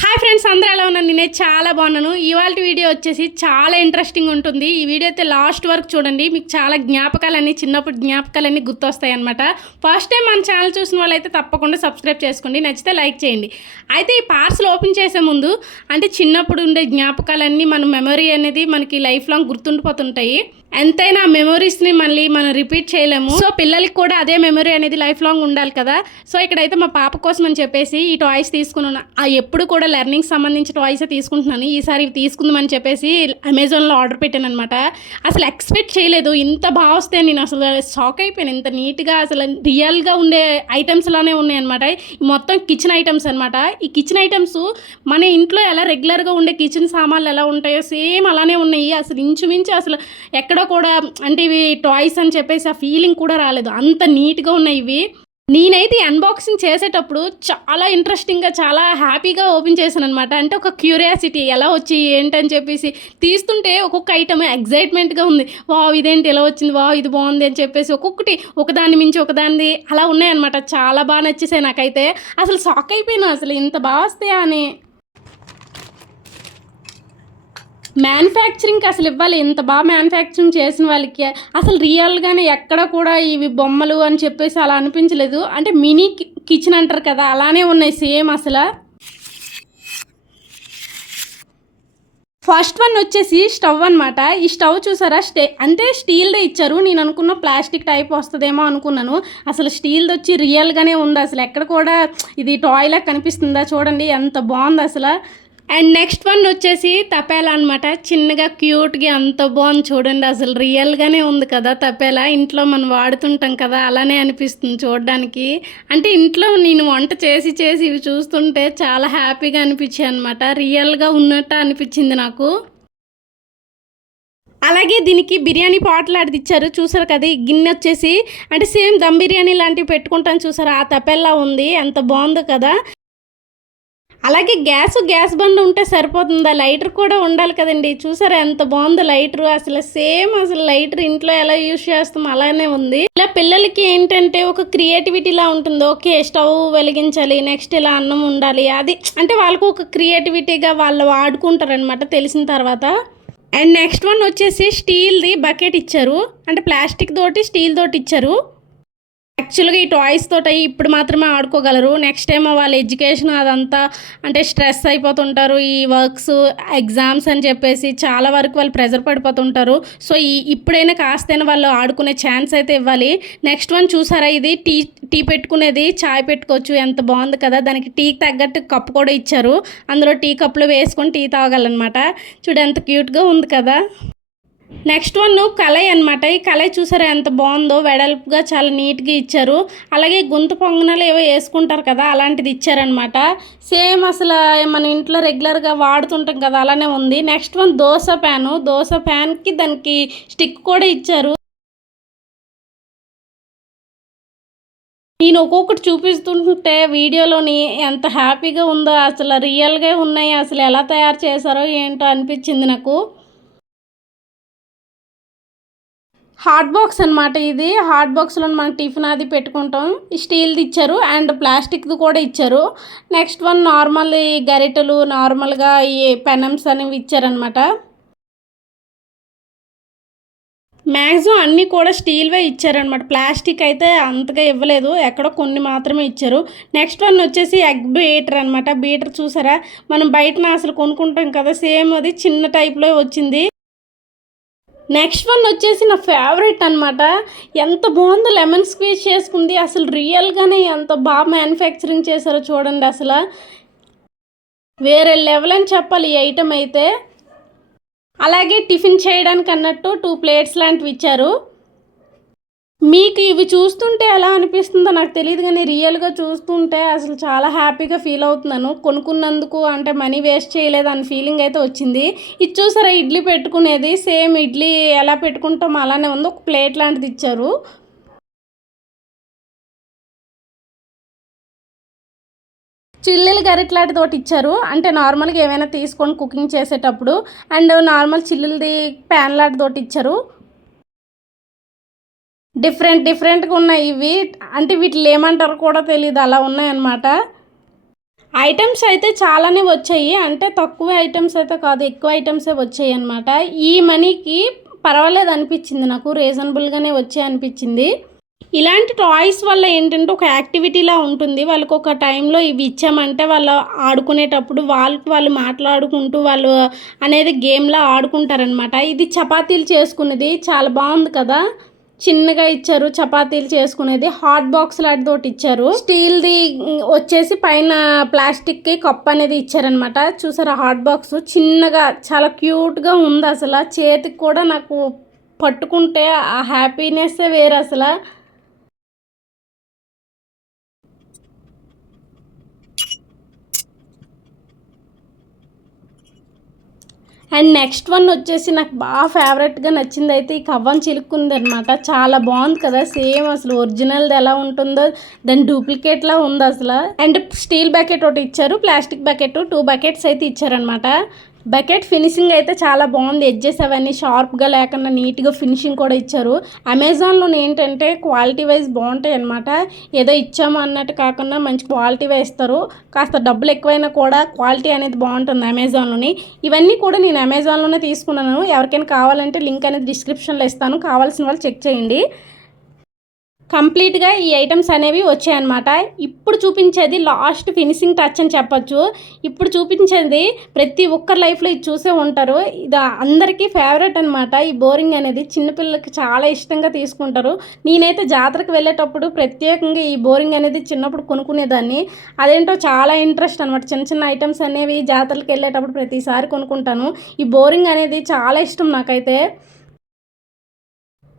Hi friends అందరూ ఎలా ఉన్నారు? నేనే చాలా బాగున్నాను. ఇవాళ వీడియో వచ్చేసి చాలా ఇంట్రెస్టింగ్ ఉంటుంది. ఈ వీడియో అయితే లాస్ట్ వరకు చూడండి. మీకు చాలా జ్ఞాపకాలన్నీ చిన్నప్పుడు జ్ఞాపకాలన్నీ గుర్తొస్తాయి అనమాట ఫస్ట్ టైం మన ఛానల్ చూసిన వాళ్ళైతే తప్పకుండా సబ్స్క్రైబ్ చేసుకోండి. నచ్చితే లైక్ చేయండి. అయితే ఈ పార్సల్ ఓపెన్ చేసే ముందు అంటే చిన్నప్పుడు ఉండే జ్ఞాపకాలన్నీ మన మెమరీ అనేది మనకి లైఫ్ లాంగ్ గుర్తుండిపోతుంటాయి. ఎంతైనా మెమరీస్ని మళ్ళీ మనం రిపీట్ చేయలేము. సో పిల్లలకి కూడా అదే మెమరీ అనేది లైఫ్ లాంగ్ ఉండాలి కదా. సో ఇక్కడైతే మా పాప కోసం అని చెప్పేసి ఈ టాయ్స్ తీసుకున్నాను. ఆ ఎప్పుడు కూడా లెర్నింగ్ సంబంధించిన టాయ్స్ తీసుకుంటున్నాను. ఈసారి ఇవి తీసుకుందామని చెప్పేసి అమెజాన్లో ఆర్డర్ పెట్టాను అనమాట అసలు ఎక్స్పెక్ట్ చేయలేదు. ఇంత బాగా వస్తే నేను అసలు షాక్ అయిపోయాను. ఇంత నీట్గా అసలు రియల్గా ఉండే ఐటమ్స్ లానే ఉన్నాయన్నమాట. మొత్తం కిచెన్ ఐటమ్స్ అనమాట ఈ కిచెన్ ఐటమ్స్ మన ఇంట్లో ఎలా రెగ్యులర్గా ఉండే కిచెన్ సామాన్లు ఎలా ఉంటాయో సేమ్ అలానే ఉన్నాయి. అసలు ఇంచుమించు అసలు ఎక్కడ కూడా అంటే ఇవి టాయ్స్ అని చెప్పేసి ఆ ఫీలింగ్ కూడా రాలేదు. అంత నీట్గా ఉన్నాయి ఇవి. నేనైతే అన్బాక్సింగ్ చేసేటప్పుడు చాలా ఇంట్రెస్టింగ్గా చాలా హ్యాపీగా ఓపెన్ చేశాను అనమాట అంటే ఒక క్యూరియాసిటీ ఎలా వచ్చి ఏంటని చెప్పేసి తీస్తుంటే ఒక్కొక్క ఐటమ్ ఎగ్జైట్మెంట్గా ఉంది. వావ్ ఇదేంటి? ఎలా వచ్చింది. వావ్ ఇది బాగుంది అని చెప్పేసి ఒక్కొక్కటి ఒకదాని మించి ఒకదాన్ని అలా ఉన్నాయన్నమాట. చాలా బాగా నచ్చేసాయి నాకైతే. అసలు షాక్ అయిపోయాను. అసలు ఇంత బాగా వస్తాయా అని. మ్యానుఫ్యాక్చరింగ్కి అసలు ఇవ్వాలి ఇంత బాగా మ్యానుఫ్యాక్చరింగ్ చేసిన వాళ్ళకి అసలు రియల్గానే ఎక్కడ కూడా ఇవి బొమ్మలు అని చెప్పేసి అలా అనిపించలేదు. అంటే మినీ కిచెన్ అంటారు కదా అలానే ఉన్నాయి సేమ్ అసలు. ఫస్ట్ వన్ వచ్చేసి స్టవ్ అనమాట ఈ స్టవ్ చూసారా? స్టే అంటే స్టీల్దే ఇచ్చారు. నేను అనుకున్న ప్లాస్టిక్ టైప్ వస్తుందేమో అనుకున్నాను. అసలు స్టీల్ది వచ్చి రియల్గానే ఉంది. అసలు ఎక్కడ కూడా ఇది టాయ్లా కనిపిస్తుందా చూడండి ఎంత బాగుంది అసలు. అండ్ నెక్స్ట్ వన్ వచ్చేసి తపేలా అనమాట చిన్నగా క్యూట్గా అంత బాగుంది చూడండి. అసలు రియల్గానే ఉంది కదా తపేలా. ఇంట్లో మనం వాడుతుంటాం కదా అలానే అనిపిస్తుంది చూడడానికి. అంటే ఇంట్లో నేను వంట చేసి చేసి ఇవి చూస్తుంటే చాలా హ్యాపీగా అనిపించాయి అనమాట రియల్గా ఉన్నట్టు అనిపించింది నాకు. అలాగే దీనికి బిర్యానీ పాటలు ఆడిది ఇచ్చారు. చూసారు కదా ఈ గిన్నె వచ్చేసి అంటే సేమ్ దమ్ బిర్యానీ లాంటివి పెట్టుకుంటాను చూసారు? ఆ తపెల్లా ఉంది ఎంత బాగుందో కదా. అలాగే గ్యాస్ గ్యాస్ బండ్ ఉంటే సరిపోతుందా? లైటర్ కూడా ఉండాలి కదండి. చూసారా ఎంత బాగుందో లైటర్. అసలు సేమ్ అసలు లైటర్ ఇంట్లో ఎలా యూజ్ చేస్తాం అలానే ఉంది. ఇలా పిల్లలకి ఏంటంటే ఒక క్రియేటివిటీలా ఉంటుంది. ఓకే స్టవ్ వెలిగించాలి నెక్స్ట్ ఇలా అన్నం ఉండాలి. అది అంటే వాళ్ళకు ఒక క్రియేటివిటీగా వాళ్ళు వాడుకుంటారు అనమాట తెలిసిన తర్వాత. అండ్ నెక్స్ట్ వన్ వచ్చేసి స్టీల్ది బకెట్ ఇచ్చారు. అంటే ప్లాస్టిక్ తోటి స్టీల్ తోటి ఇచ్చారు. యాక్చువల్గా ఈ టాయ్స్ తోటి ఇప్పుడు మాత్రమే ఆడుకోగలరు. నెక్స్ట్ టైం వాళ్ళ ఎడ్యుకేషన్ అదంతా అంటే స్ట్రెస్ అయిపోతుంటారు. ఈ వర్క్స్ ఎగ్జామ్స్ అని చెప్పేసి చాలా వరకు వాళ్ళు ప్రెజర్ పడిపోతుంటారు. సో ఈ ఇప్పుడైనా కాస్తైనా వాళ్ళు ఆడుకునే ఛాన్స్ అయితే ఇవ్వాలి. నెక్స్ట్ వన్ చూసారా ఇది? టీ టీ పెట్టుకునేది చాయ్ పెట్టుకోవచ్చు ఎంత బాగుంది కదా. దానికి టీకి తగ్గట్టు కప్పు కూడా ఇచ్చారు. అందులో టీ కప్పులు వేసుకొని టీ తాగాలన్నమాట. చూడు ఎంత క్యూట్గా ఉంది కదా. నెక్స్ట్ వన్ కలయి అనమాట ఈ కలయి చూసారా ఎంత బాగుందో? వెడల్పుగా చాలా నీట్గా ఇచ్చారు. అలాగే గుంత పొంగనాలు ఏవో వేసుకుంటారు కదా అలాంటిది ఇచ్చారనమాట సేమ్ అసలు మన ఇంట్లో రెగ్యులర్గా వాడుతుంటాం కదా అలానే ఉంది. Next one dosa pan dosa ప్యాన్కి దానికి స్టిక్ కూడా ఇచ్చారు. నేను ఒక్కొక్కటి చూపిస్తుంటే వీడియోలోని ఎంత హ్యాపీగా ఉందో అసలు రియల్గా ఉన్నాయి అసలు ఎలా తయారు చేశారో ఏంటో అనిపించింది నాకు. హాట్ బాక్స్ అనమాట ఇది. హాట్ బాక్స్లో మనం టిఫిన్ అది పెట్టుకుంటాం. స్టీల్ది ఇచ్చారు అండ్ ప్లాస్టిక్ది కూడా ఇచ్చారు. నెక్స్ట్ వన్ నార్మల్ ఈ గరిటెలు నార్మల్గా ఈ పెనమ్స్ అనేవి ఇచ్చారనమాట మ్యాక్సిమం అన్నీ కూడా స్టీల్వే ఇచ్చారనమాట ప్లాస్టిక్ అయితే అంతగా ఇవ్వలేదు. ఎక్కడో కొన్ని మాత్రమే ఇచ్చారు. నెక్స్ట్ వన్ వచ్చేసి ఎగ్ బీటర్ అనమాట బీటర్ చూసారా? మనం బయటన అసలు కొనుక్కుంటాం కదా. సేమ్ అది చిన్న టైప్లో వచ్చింది. నెక్స్ట్ వన్ వచ్చేసి నా ఫేవరెట్ అనమాట ఎంత బాగుంది లెమన్ స్క్వీజ్ చేసుకుంది. అసలు రియల్గానే ఎంత బాగా మ్యానుఫ్యాక్చరింగ్ చేశారో చూడండి అసలు. వేరే లెవెల్ అని చెప్పాలి ఈ ఐటెం అయితే. అలాగే టిఫిన్ చేయడానికి అన్నట్టు టూ ప్లేట్స్ లాంటివి ఇచ్చారు. మీకు ఇవి చూస్తుంటే ఎలా అనిపిస్తుందో నాకు తెలియదు కానీ రియల్గా చూస్తుంటే అసలు చాలా హ్యాపీగా ఫీల్ అవుతున్నాను. కొనుక్కున్నందుకు అంటే మనీ వేస్ట్ చేయలేదు అని ఫీలింగ్ అయితే వచ్చింది. ఇది చూసారా ఇడ్లీ పెట్టుకునేది సేమ్ ఇడ్లీ ఎలా పెట్టుకుంటాం అలానే ఉంది. ఒక ప్లేట్ లాంటిది ఇచ్చారు. చిల్లులు గరిట్లాంటి తోటి ఇచ్చారు. అంటే నార్మల్గా ఏమైనా తీసుకొని కుకింగ్ చేసేటప్పుడు అండ్ నార్మల్ చిల్లులది ప్యాన్ లాంటి తోటి ఇచ్చారు. డిఫరెంట్ డిఫరెంట్గా ఉన్నాయి ఇవి. అంటే వీటిని ఏమంటారో కూడా తెలియదు అలా ఉన్నాయన్నమాట. ఐటమ్స్ అయితే చాలానే వచ్చాయి. అంటే తక్కువ ఐటమ్స్ అయితే కాదు ఎక్కువ ఐటమ్సే వచ్చాయి అనమాట ఈ మనీకి పర్వాలేదు అనిపించింది నాకు. రీజనబుల్గానే వచ్చాయి అనిపించింది. ఇలాంటి టాయ్స్ వల్ల ఏంటంటే ఒక యాక్టివిటీలా ఉంటుంది. వాళ్ళకి ఒక టైంలో ఇవి ఇచ్చామంటే వాళ్ళు ఆడుకునేటప్పుడు వాళ్ళకి వాళ్ళు మాట్లాడుకుంటూ వాళ్ళు అనేది గేమ్లా ఆడుకుంటారనమాట ఇది చపాతీలు చేసుకునేది చాలా బాగుంది కదా. చిన్నగా ఇచ్చారు చపాతీలు చేసుకునేది హాట్ బాక్స్ లాంటి తోటి ఇచ్చారు. స్టీల్ది వచ్చేసి పైన ప్లాస్టిక్కి కప్ అనేది ఇచ్చారనమాట చూసారా హాట్ బాక్స్ చిన్నగా చాలా క్యూట్గా ఉంది అసలు. చేతికి కూడా నాకు పట్టుకుంటే ఆ హ్యాపీనెస్సే వేరు అసలు. అండ్ నెక్స్ట్ వన్ వచ్చేసి నాకు బాగా ఫేవరెట్గా నచ్చింది అయితే ఈ కవ్వం చిలుక్కుంది అనమాట చాలా బాగుంది కదా సేమ్ అసలు ఒరిజినల్ది ఎలా ఉంటుందో దాని డూప్లికేట్లా ఉంది అసలు. అండ్ స్టీల్ బకెట్ ఒకటి ఇచ్చారు ప్లాస్టిక్ బకెట్ టూ బకెట్స్ అయితే ఇచ్చారనమాట బకెట్ ఫినిషింగ్ అయితే చాలా బాగుంది. ఎడ్జెస్ అవన్నీ షార్ప్గా లేకుండా నీట్గా ఫినిషింగ్ కూడా ఇచ్చారు. అమెజాన్లో ఏంటంటే క్వాలిటీ వైజ్ బాగుంటాయి అనమాట ఏదో ఇచ్చాము అన్నట్టు కాకుండా మంచి క్వాలిటీ వేస్తారు కాస్త డబ్బులు ఎక్కువైనా కూడా క్వాలిటీ అనేది బాగుంటుంది అమెజాన్లోని. ఇవన్నీ కూడా నేను అమెజాన్లోనే తీసుకున్నాను. ఎవరికైనా కావాలంటే లింక్ అనేది డిస్క్రిప్షన్లో ఇస్తాను. కావాల్సిన వాళ్ళు చెక్ చేయండి. కంప్లీట్గా ఈ ఐటమ్స్ అనేవి వచ్చాయన్నమాట. ఇప్పుడు చూపించేది లాస్ట్ ఫినిషింగ్ టచ్ అని చెప్పొచ్చు. ఇప్పుడు చూపించేది ప్రతి ఒక్కరి లైఫ్లో ఇది చూసే ఉంటారు. ఇది అందరికీ ఫేవరెట్ అనమాట ఈ బోరింగ్ అనేది చిన్నపిల్లలకి చాలా ఇష్టంగా తీసుకుంటారు. నేనైతే జాతరకు వెళ్ళేటప్పుడు ప్రత్యేకంగా ఈ బోరింగ్ అనేది చిన్నప్పుడు కొనుక్కునేదాన్ని. అదేంటో చాలా ఇంట్రెస్ట్ అనమాట చిన్న చిన్న ఐటమ్స్ అనేవి జాతరలకు వెళ్ళేటప్పుడు ప్రతిసారి కొనుక్కుంటాను. ఈ బోరింగ్ అనేది చాలా ఇష్టం నాకైతే.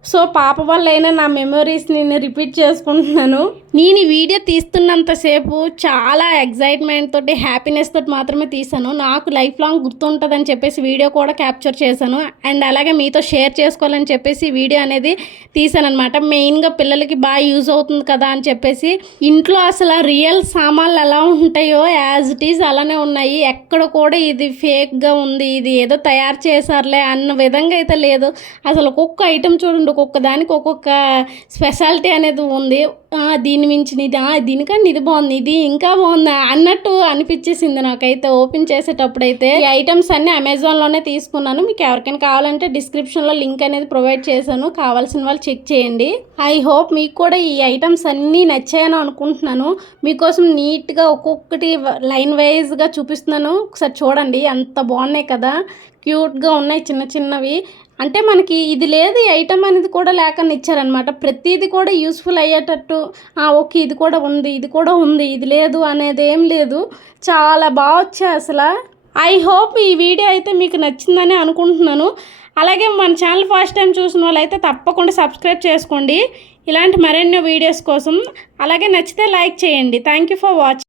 సో పాప వల్లైనా నా మెమరీస్ నేను రిపీట్ చేసుకుంటున్నాను. నేను ఈ వీడియో తీస్తున్నంతసేపు చాలా ఎగ్జైట్మెంట్ తోటి హ్యాపీనెస్ తోటి మాత్రమే తీసాను నాకు లైఫ్ లాంగ్ గుర్తుంటుందని చెప్పేసి వీడియో కూడా క్యాప్చర్ చేశాను. అండ్ అలాగే మీతో షేర్ చేసుకోవాలని చెప్పేసి వీడియో అనేది తీసాను అనమాట మెయిన్గా పిల్లలకి బాగా యూజ్ అవుతుంది కదా అని చెప్పేసి ఇంట్లో అసలు రియల్ సామాన్లు ఎలా ఉంటాయో యాజ్ ఇట్ ఈజ్ అలానే ఉన్నాయి. ఎక్కడ కూడా ఇది ఫేక్గా ఉంది. ఇది ఏదో తయారు చేశారులే అన్న విధంగా అయితే లేదు. అసలు ఒక్కొక్క ఐటెం చూడండి ఒక్కొక్క దానికి ఒక్కొక్క స్పెషాలిటీ అనేది ఉంది. దీని మించిన ఇది దీనికన్నా ఇది బాగుంది ఇది ఇంకా బాగుంది అన్నట్టు అనిపించేసింది నాకైతే. ఓపెన్ చేసేటప్పుడు అయితే ఈ ఐటమ్స్ అన్ని అమెజాన్లోనే తీసుకున్నాను. మీకు ఎవరికైనా కావాలంటే డిస్క్రిప్షన్లో లింక్ అనేది ప్రొవైడ్ చేశాను. కావాల్సిన వాళ్ళు చెక్ చేయండి. ఐ హోప్ మీకు కూడా ఈ ఐటమ్స్ అన్నీ నచ్చాయని అనుకుంటున్నాను. మీకోసం నీట్గా ఒక్కొక్కటి లైన్ వైజ్గా చూపిస్తున్నాను. ఒకసారి చూడండి అంత బాగున్నాయి కదా. క్యూట్గా ఉన్నాయి చిన్న చిన్నవి. అంటే మనకి ఇది లేదు ఈ ఐటమ్ అనేది కూడా లేకుండా ఇచ్చారనమాట. ప్రతిది కూడా యూస్ఫుల్ అయ్యేటట్టు ఓకే ఇది కూడా ఉంది ఇది కూడా ఉంది ఇది లేదు అనేది ఏం లేదు. చాలా బాగా వచ్చాయి అసలు. ఐ హోప్ ఈ వీడియో అయితే మీకు నచ్చిందని అనుకుంటున్నాను. అలాగే మన ఛానల్ ఫస్ట్ టైం చూసిన వాళ్ళైతే తప్పకుండా సబ్స్క్రైబ్ చేసుకోండి. ఇలాంటి మరెన్నో వీడియోస్ కోసం. అలాగే నచ్చితే లైక్ చేయండి. Thank you for watching